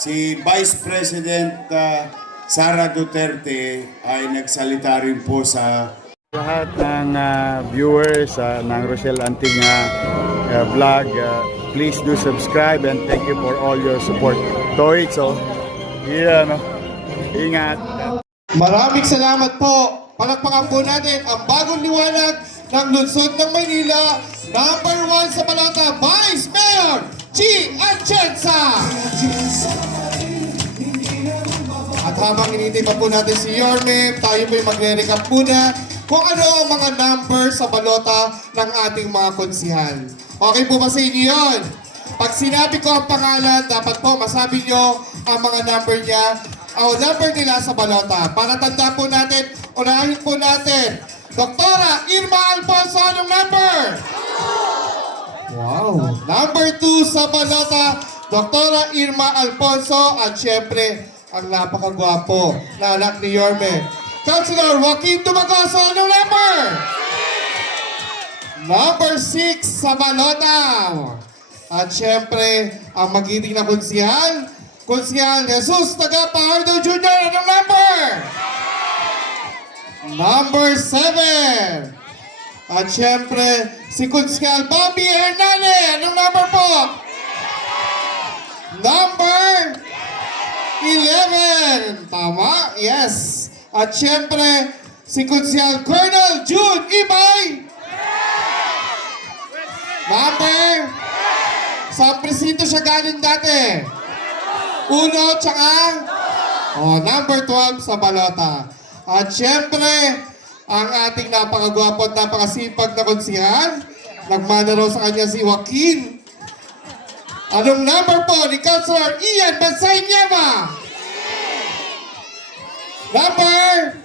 si Vice President Sara Duterte ay nagsalita rin po sa lahat ng viewers ng Rochelle Anting vlog. Please do subscribe and thank you for all your support. Toy, so, ingat. Maraming salamat po. Palakpakan po natin ang bagong liwanag ng lungsod ng Maynila. Number 1 sa balota, Vice Mayor G. Atienza. At habang inintay pa po natin si Yorme, tayo po magre-recap muna kung ano ang mga number sa balota ng ating mga konsihal. Okay po ba sa inyo yun? Pag sinabi ko ang pangalan, dapat po masabi nyo ang mga number niya o number nila sa balota. Para tanda po natin, unahin po natin. Doktora Irma Alfonso, anong number? Wow! Number 2 sa balota, Doktora Irma Alfonso at syempre, ang napakagwapo na anak ni Yorme. Councilor Joaquin Dumagoso, anong number? Number 6 sa balota. At syempre, ang magiting na konsihal, Konsihal Jesus Tagapahardo Jr., anong number? Number 7. At syempre, si Konsihal Bobby Hernandez, anong number po? Number 11. Tama? Yes. At syempre, si Konsihal Colonel June Ibay. Number? Sa presinto siya galing dati. 1 tsaka? Number 12 sa balota. At syempre, ang ating napakagwapo at napakasipag na konsihal, nagmana raw sa kanya si Joaquin. Anong number po ni Councilor Ian Bansay Nieva? Number?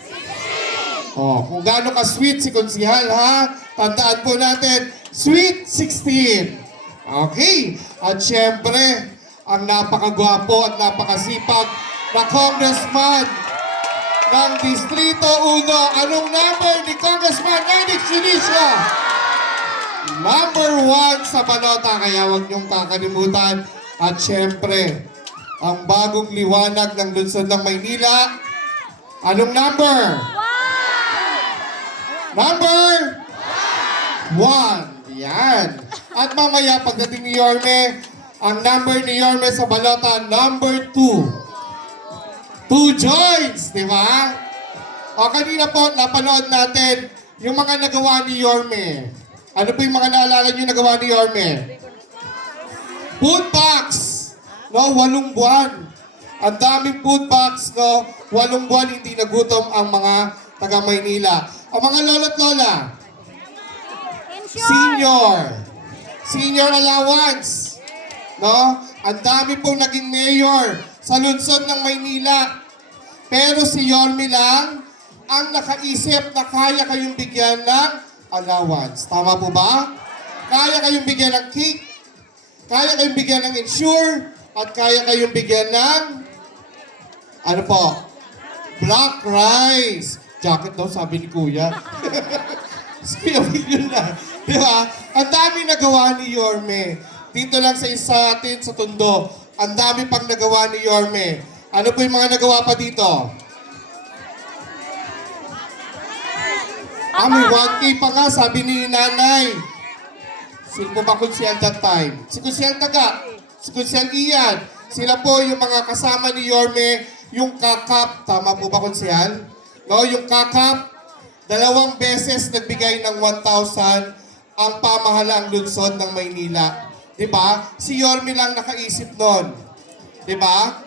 Kung gaano ka-sweet si konsihal, ha? Tandaan po natin, sweet 16. Okay. At syempre, ang napakagwapo at napakasipag na congressman ng Distrito 1. Anong number ni Congressman Eric Sinicio? Number 1 sa balota, kaya huwag niyong kakalimutan. At syempre, ang bagong liwanag ng lungsod ng Maynila. Anong number? Number? 1. Yan. At mamaya, pagdating ni Yorme, ang number ni Yorme sa balota, number 2. 2 joints, di ba? O kanina po, napanood natin yung mga nagawa ni Yorme. Ano po yung mga naalala nyo nagawa ni Yorme? Food box, no? 8 buwan. Ang daming food box, no? 8 buwan hindi nagutom ang mga taga Maynila. O mga lolo't lola, senior allowance, no? Ang dami pong naging mayor sa lungsod ng Maynila. Pero si Yorme lang ang nakaisip na kaya kayong bigyan ng allowance. Tama po ba? Kaya kayong bigyan ng cake, kaya kayong bigyan ng insure, at kaya kayong bigyan ng ano po? Black rice. Jacket daw, sabi ni Kuya. Kuya, yun na. Di ba? Ang dami nagawa ni Yorme. Dito lang sa isa atin sa Tondo, ang dami pang nagawa ni Yorme. Ano po yung mga nagawa pa dito? May 1K pa nga, sabi ni nanay. Sino po ba konsihal that time? Si Konsihal Taga, si Konsihal Ian. Sila po yung mga kasama ni Yorme, yung kakap. Tama po ba, Konsihal? No, yung kakap, 2 beses nagbigay ng 1,000 ang pamahalaang lungsod ng Maynila. Diba? Si Yorme lang nakaisip nun. Diba?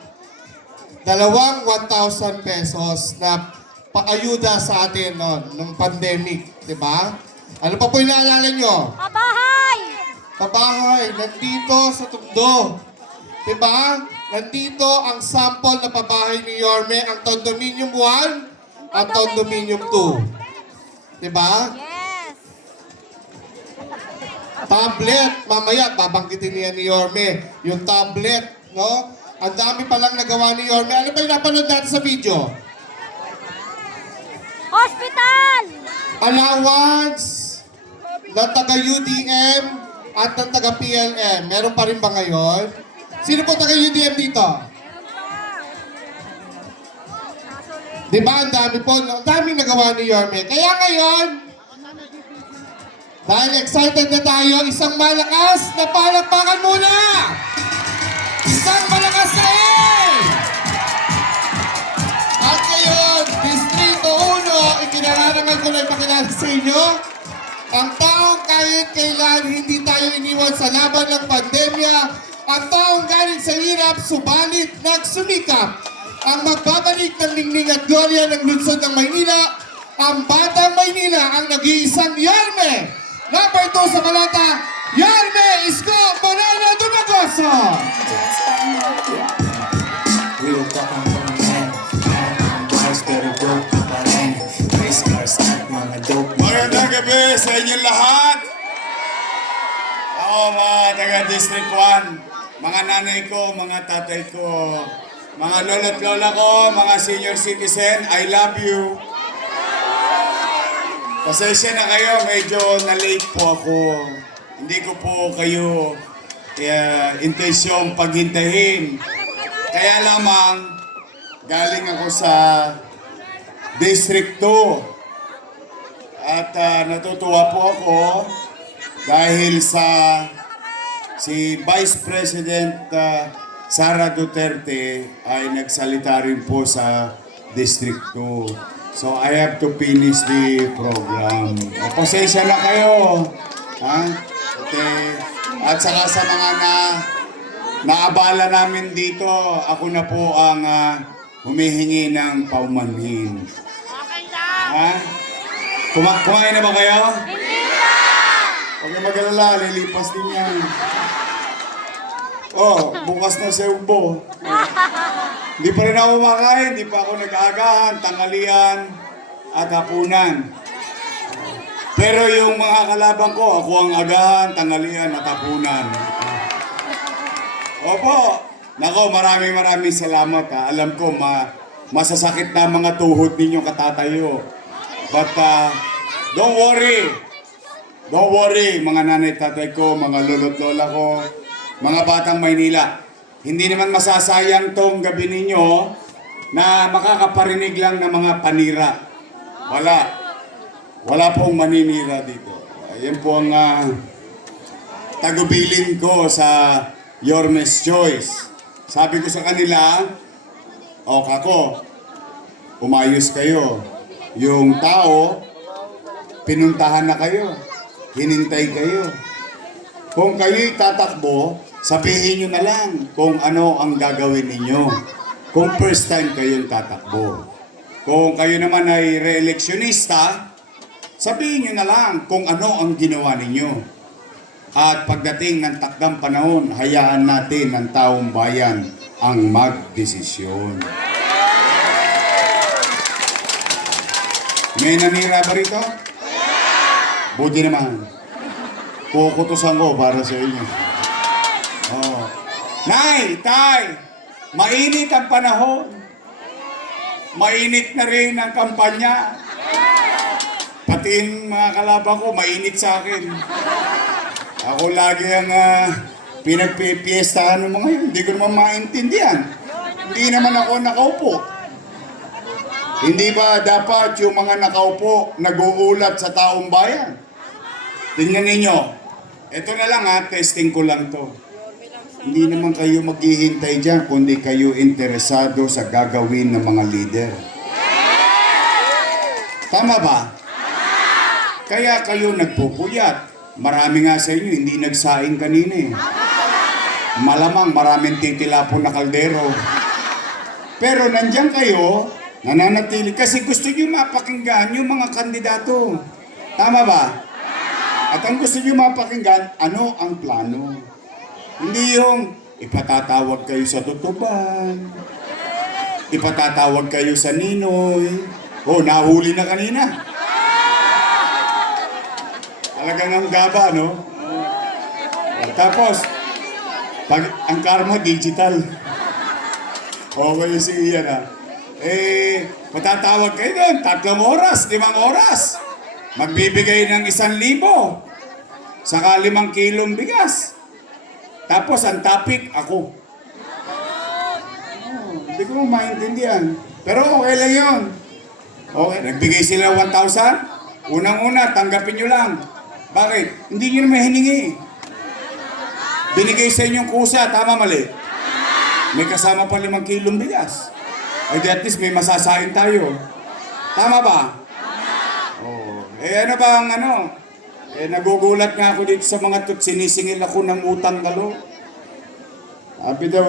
2 1,000 pesos na paayuda sa atin noon, nung pandemic. Diba? Ano pa po yung naalala nyo? Pabahay! Pabahay, nandito sa Tondo. Diba? Nandito ang sample na pabahay ni Yorme, ang Condominium 1 at Condominium 2. Diba? Yes! Tablet, mamaya, babanggitin niya ni Yorme. Yung tablet, no? Ang dami palang nagawa ni Yorme. Ano ba yung napanood natin sa video? Hospital! Allowance ng taga-UDM at ng taga-PLM. Meron pa rin ba ngayon? Sino po taga-UDM dito? Di ba, ang dami po, ang daming nagawa ni Yorme. Kaya ngayon, dahil excited na tayo, isang malakas na palakpakan muna! Isang malakas na At ngayon, Distrito 1, ikinararangal ko lang pakilala sa inyo, ang taong kahit kailan hindi tayo iniwan sa laban ng pandemya, ang taong galing sa hirap, subalit nagsumikap, ang magbabalik ng ningning at gloria ng lungsod ng Maynila, ang Batang Maynila, ang nag-iisang Yorme. Number 2 sa balata, Yorme Isko Moreno Dumagoso. Real talking from man. Boys better work pa rin. Race cars at mga dope. Magandang gabi sa inyong lahat. Ako mga taga District 1, mga nanay ko, mga tatay ko, mga lolo't lola ko, mga senior citizen, I love you. Pasensya na kayo, medyo na-late po ako. Hindi ko po kayo intensyong paghintahin. Kaya lamang, galing ako sa District 2. At natutuwa po ako dahil sa si Vice President Sara Duterte ay nagsalita rin po sa District 2. So I have to finish the program. Pasensya na kayo. Ha? At saka sa mga naabala namin dito, ako na po ang humihingi ng paumanhin. Ha? Kumain na ba kayo? Huwag na mag-alala, lilipas din yan. Oh, bukas na sa ubo. Hindi pa rin ako kumakain, hindi pa ako nag-aagahan, tanghalian at hapunan. Pero yung mga kalaban ko, ako ang agahan, tanghalian at hapunan. Opo, nako, maraming salamat. Ha. Alam ko, masasakit na mga tuhod ninyo katatayo. But don't worry. Don't worry, mga nanay tatay ko, mga lolo't lola ko, mga batang Maynila. Hindi naman masasayang tong gabi ninyo na makakaparinig lang ng mga panira. Wala pong maninira dito. Ayan po ang tagubilin ko sa Yorme's Choice. Sabi ko sa kanila, kako, umayos kayo. Yung tao, pinuntahan na kayo. Hinintay kayo. Kung kayo'y tatakbo, sabihin nyo na lang kung ano ang gagawin ninyo. Kung first time kayong tatakbo. Kung kayo naman ay re-electionista, sabihin nyo na lang kung ano ang ginawa ninyo. At pagdating ng takdang panahon, hayaan natin ng taong bayan ang magdesisyon. May nanira ba rito? Buti naman. Kukutusan ko para sa inyo. Oh. Nay, tay, mainit ang panahon. Mainit na rin ang kampanya. Pati yung mga kalaban ko, mainit sa akin. Ako lagi ang pinagpipiestahan ng mga yun. Hindi ko naman maintindihan. Hindi naman ako nakaupo. Hindi ba dapat yung mga nakaupo nag-uulat sa taong bayan? Tingnan ninyo. Ito na lang testing ko lang to. Hindi naman kayo maghihintay dyan, kundi kayo interesado sa gagawin ng mga leader. Tama ba? Kaya kayo nagpupuyat. Marami nga sa inyo, hindi nagsaing kanina eh. Malamang maraming titilapon na kaldero. Pero nandyan kayo, nananatili kasi gusto nyo mapakinggan yung mga kandidato. Tama ba? At ang gusto nyo mapakinggan, ano ang plano? Hindi yung ipatatawag kayo sa tutuban, ipatatawag kayo sa Ninoy. Oh, nahuli na kanina. Talagang ang gaba, no? Tapos, ang karma, digital. Okay si Ian, patatawag kayo doon, 3 oras, 5 oras. Magbibigay ng 1,000, saka 5 kilong bigas. Tapos ang topic, ako. Hindi ko maintindihan. Pero okay lang yun. Okay, nagbigay sila 1,000. Unang-una, tanggapin nyo lang. Bakit? Hindi nyo naman hiningi. Binigay sa inyong kusa, tama mali? May kasama pa 5 kilong bigas. Ay di at least may masasain tayo. Tama ba? Oh. Ano ba ang ano? Nagugulat nga ako dito sa mga sinisingil ako ng utang na loob. Sabi daw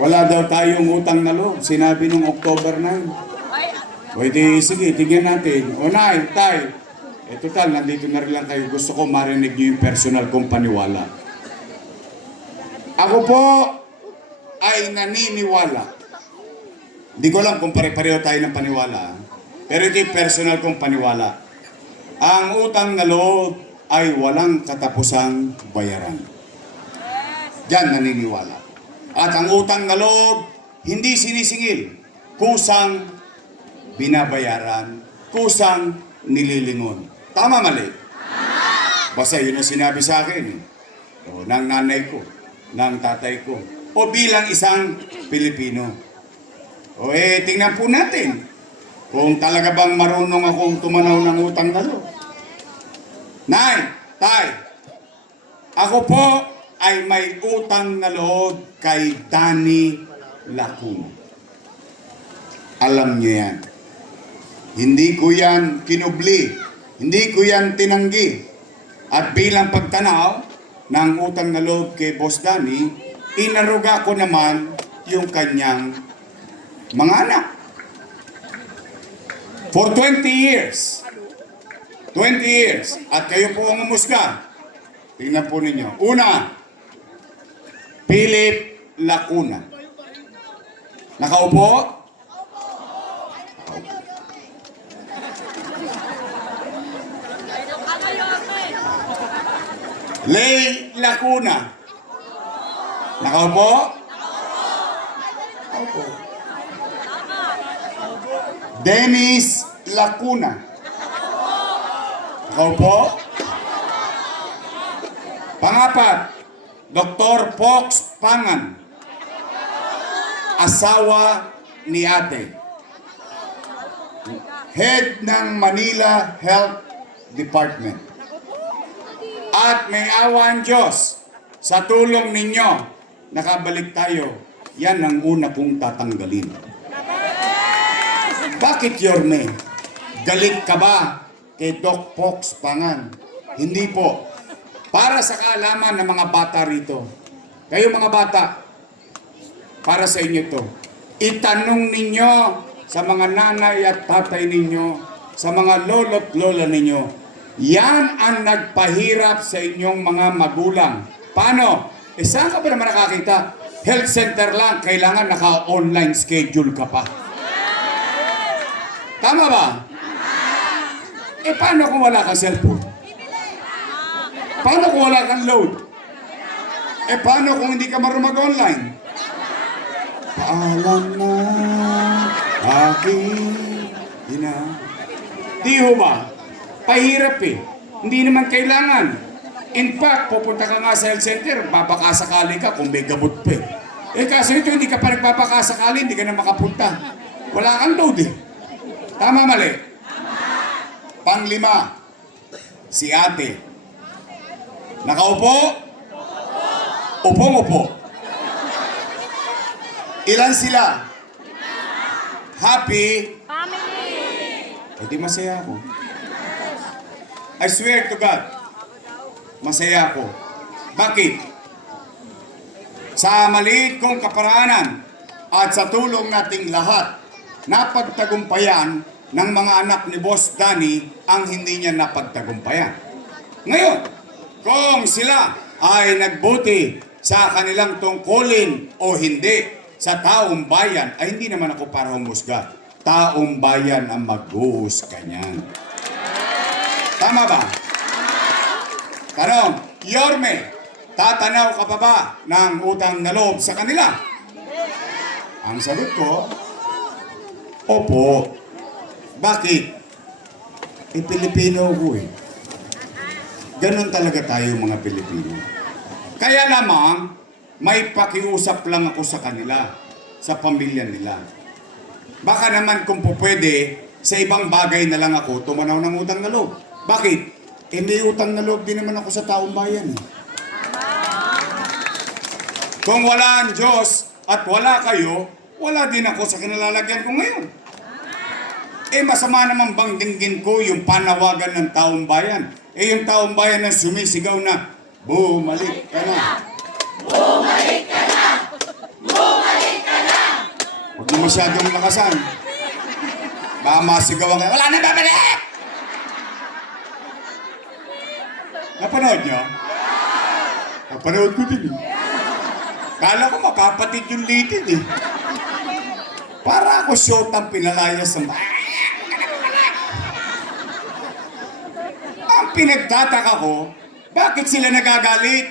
wala daw tayong utang na loob. Sinabi nung October 9. O di, sige, tingnan natin. O nay, tay. Total, nandito na rin lang kayo. Gusto ko marinig niyo yung personal kong paniwala. Ako po ay naniniwala. Hindi ko alam kung pare-pareho tayo ng paniwala. Pero ito yung personal kong paniwala. Ang utang na loob ay walang katapusang bayaran. Diyan naniniwala. At ang utang na loob, hindi sinisingil. Kusang binabayaran. Kusang nililingon. Tama mali? Basta yun ang sinabi sa akin. O, ng nanay ko, ng tatay ko. O bilang isang Pilipino. O tingnan po natin. Kung talaga bang marunong akong tumanaw ng utang na loob. Nay, tay, ako po ay may utang na loob kay Danny Lacuna. Alam niyo yan. Hindi ko yan kinubli. Hindi ko yan tinanggi. At bilang pagtanaw ng utang na loob kay Boss Danny, inaruga ko naman yung kanyang mga anak. For 20 years. 20 years. At kayo po ang umusga. Tingnan po ninyo. Una, Philip Lacuna. Nakaupo? Lay Lacuna. Nakaupo? Nakaupo. Dennis Lacuna. Nakaupo? Pangapat, Dr. Fox Pangan. Asawa ni ate. Head ng Manila Health Department. At may awa ang Diyos, sa tulong ninyo, nakabalik tayo. Yan ang una kong tatanggalin. Bakit, Yorme? Galit ka ba kay Doc Fox Pangan? Hindi po. Para sa kaalaman ng mga bata rito. Kayo mga bata, para sa inyo to. Itanong ninyo sa mga nanay at tatay ninyo, sa mga lolo't lola ninyo, yan ang nagpahirap sa inyong mga magulang. Paano? Saan ka ba naman nakakita? Health center lang, kailangan naka-online schedule ka pa. Tama ba? Paano kung wala kang cellphone? Paano kung wala kang load? Paano kung hindi ka marunong mag-online? Paalam na aking ina. Di ho ba? Pahirap Hindi naman kailangan. In fact, pupunta ka nga sa health center, babakasakali ka kung may gamot pa kaso ito, hindi ka pa nagpapakasakali, hindi ka na makapunta. Wala kang load Tama mali? Panglima, si ate. Nakaupo? Upong-upo. Ilan sila? Happy? Family. Di masaya ako. I swear to God, masaya ako. Bakit? Sa maliit kong kaparaanan at sa tulong nating lahat, napagtagumpayan ng mga anak ni Boss Danny ang hindi niya napagtagumpayan. Ngayon, kung sila ay nagbuti sa kanilang tungkulin o hindi sa taong bayan, ay hindi naman ako para humusga. Taong bayan ang mag-uusga niyan. Tama ba? Tanong, Yorme, tatanaw ka pa ba ng utang na loob sa kanila? Ang sagot ko, opo. Bakit? Pilipino ko Ganon talaga tayo mga Pilipino. Kaya lamang, may pakiusap lang ako sa kanila, sa pamilya nila. Baka naman kung po pwede, Sa ibang bagay na lang ako tumanaw ng utang na loob. Bakit? Eh may utang na loob din naman ako sa taong bayan. Kung wala ang Diyos at wala kayo, wala din ako sa kinalalagyan ko ngayon. Eh masama naman bang dinggin ko yung panawagan ng taong bayan? Eh yung taong bayan na sumisigaw na, bumalik ka na. Bumalik ka na! Bumalik ka na! Huwag mo masyadong lakasan. Baka masigawan kayo, wala na babalik! Napanood nyo? Napanood ko din eh. Kala ko makapatid yung litid eh. Para ako short ang pinalayas ng... Ang pinagtataka ko, bakit sila nagagalit?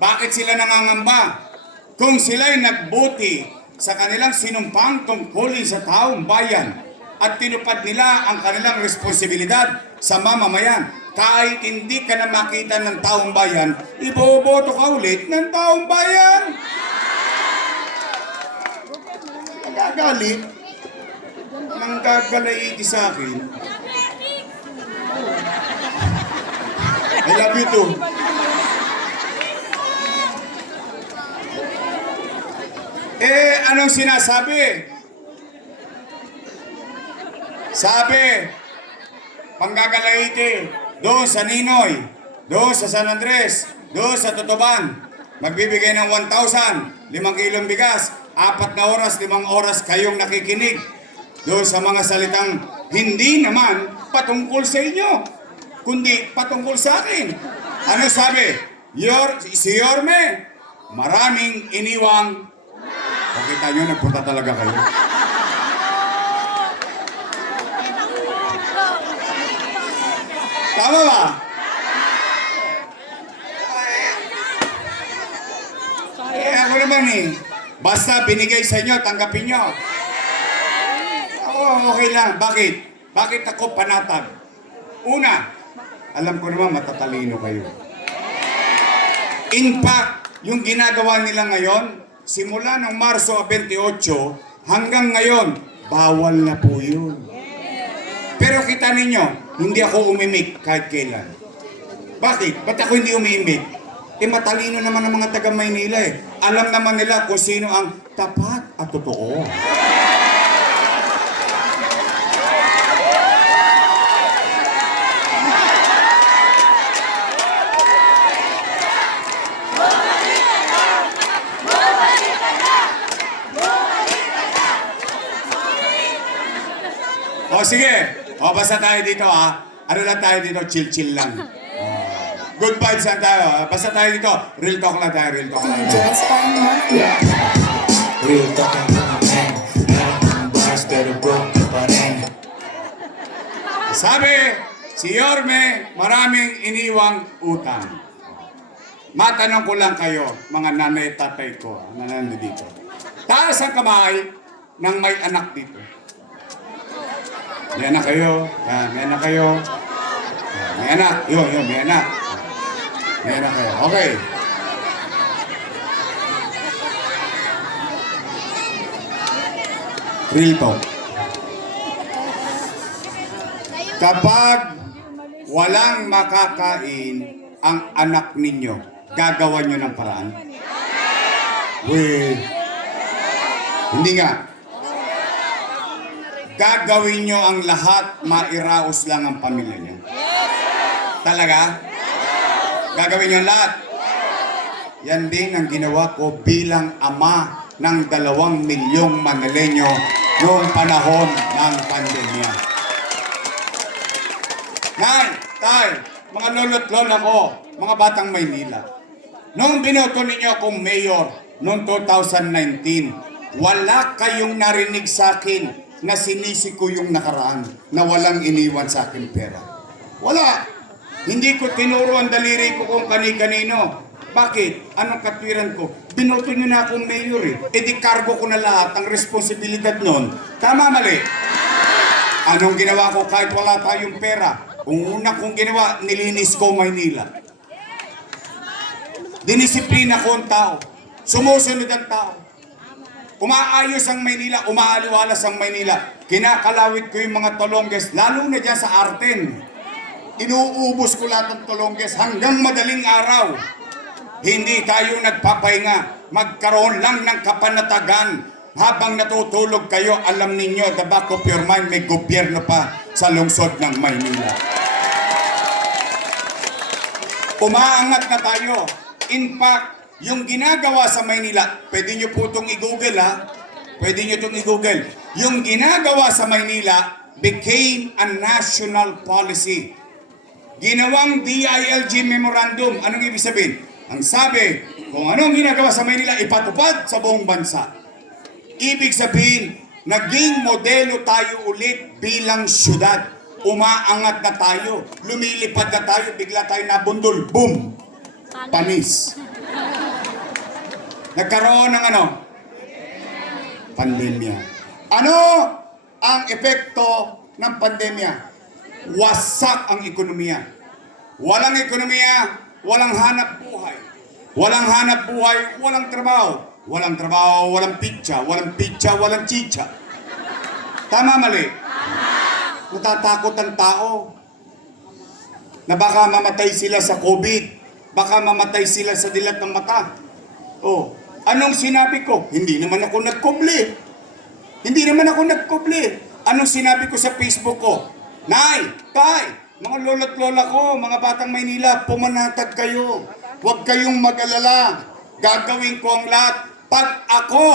Bakit sila nangangamba? Kung sila'y nagbuti sa kanilang sinumpang tungkulin sa taong bayan at tinupad nila ang kanilang responsibilidad sa mamamayan, kahit hindi ka na makita ng taong bayan, iboboto ka ulit ng taong bayan. Nagagalit, nanggagalaiti sa akin. I love you too. Eh, anong sinasabi? Sabi, panggagalaiti, doon sa Ninoy, doon sa San Andres, doon sa Tutuban, magbibigay ng 1,000, 5 kilong bigas, 4 na oras, 5 oras kayong nakikinig. Doon sa mga salitang hindi naman patungkol sa inyo, kundi patungkol sa akin. Ano sabi? Si Yorme, maraming iniwang... Pakita nyo, nagpunta talaga kayo. Tama ba? Eh, ako naman eh. Basta binigay sa inyo, tanggapin nyo. Ako, okay lang. Bakit? Bakit ako panatag? Una, alam ko naman matatalino kayo. In fact, yung ginagawa nila ngayon, simula ng Marso 28 hanggang ngayon, bawal na po yun. Pero kita ninyo, hindi ako umimik kahit kailan. Bakit? Ba't ako hindi umimik? Eh matalino naman ang mga taga Maynila eh. Alam naman nila kung sino ang tapat at totoo. O sige, o basta tayo dito ha. Ano lang tayo dito, chill-chill lang. Good vibes lang tayo. Basta tayo dito, real talk lang tayo, real talk lang. Real talk ang mga men. Meron ng bars pero broke pa rin. Sabi, si Yorme, maraming iniwang utang. Matanong ko lang kayo, mga nanay tatay ko, na nandito. Taas ang kamay ng may anak dito. May anak kayo. Yan, may anak kayo. Yan, may anak. Yun, may anak. May anak kayo. Okay. Real talk. Kapag walang makakain ang anak ninyo, gagawan nyo ng paraan? Wait. Hindi nga. Gagawin nyo ang lahat, mairaos lang ang pamilya nyo. Talaga? Gagawin nyo ang lahat? Yan din ang ginawa ko bilang ama ng 2 milyong Manileño noong panahon ng pandemya. Nay, tay, mga lolo't lola ko, mga batang Maynila. Noong binoto ninyo akong mayor noong 2019, wala kayong narinig sa akin na sinisi ko yung nakaraan na walang iniwan sa akin pera. Wala. Hindi ko tinuro ang daliri ko kung kani-kanino. Bakit? Anong katwiran ko? Binoto nyo na akong mayor eh. E di cargo ko na lahat ang responsibilidad nun. Tama, mali? Anong ginawa ko kahit wala tayong pera? Kung una kong ginawa, nilinis ko Maynila. Dinisiplina ko ang tao. Sumusunod ang tao. Umaayos ang Maynila, umaaliwalas ang Maynila. Kinakalawit ko yung mga tolongges, lalo na dyan sa Arten. Inuubos ko lahat ng tolongges hanggang madaling araw. Hindi tayo nagpapahinga. Magkaroon lang ng kapanatagan. Habang natutulog kayo, alam ninyo, the back of your mind, may gobyerno pa sa lungsod ng Maynila. Umaangat na tayo. In fact, yung ginagawa sa Maynila, pwede nyo po itong i-google ha. Pwede nyo itong i-google. Yung ginagawa sa Maynila became a national policy. Ginawang DILG memorandum. Anong ibig sabihin? Ang sabi, kung anong ginagawa sa Maynila, ipatupad sa buong bansa. Ibig sabihin, naging modelo tayo ulit bilang syudad. Umaangat na tayo. Lumilipad na tayo. Bigla tayo nabundol. Boom! Panis. Nagkaroon ng ano? Pandemya. Ano ang epekto ng pandemya? Wasak ang ekonomiya. Walang ekonomiya, walang hanap buhay. Walang hanap buhay, walang trabaho. Walang trabaho, walang pizza. Walang pizza, walang chicha. Tama, mali? Natatakot ang tao na baka mamatay sila sa COVID. Baka mamatay sila sa dilat ng mata. Oh, anong sinabi ko? Hindi naman ako nagkubli. Hindi naman ako nagkubli. Anong sinabi ko sa Facebook ko? Nay, tay, mga lolo't lola ko, mga batang Maynila, pumanatag kayo. Huwag kayong mag-alala. Gagawin ko ang lahat. Pag ako,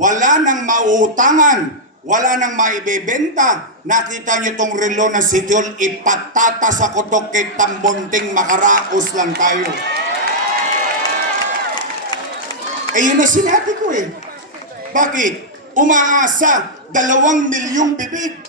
wala nang mauutangan, wala nang maibebenta, nakita niyo tong relo ng City Hall, ipatatas ako to kay Tambunting, makaraos lang tayo. Eh yun na sinabi ko eh. Bakit? Umaasa, 2 milyong bibig.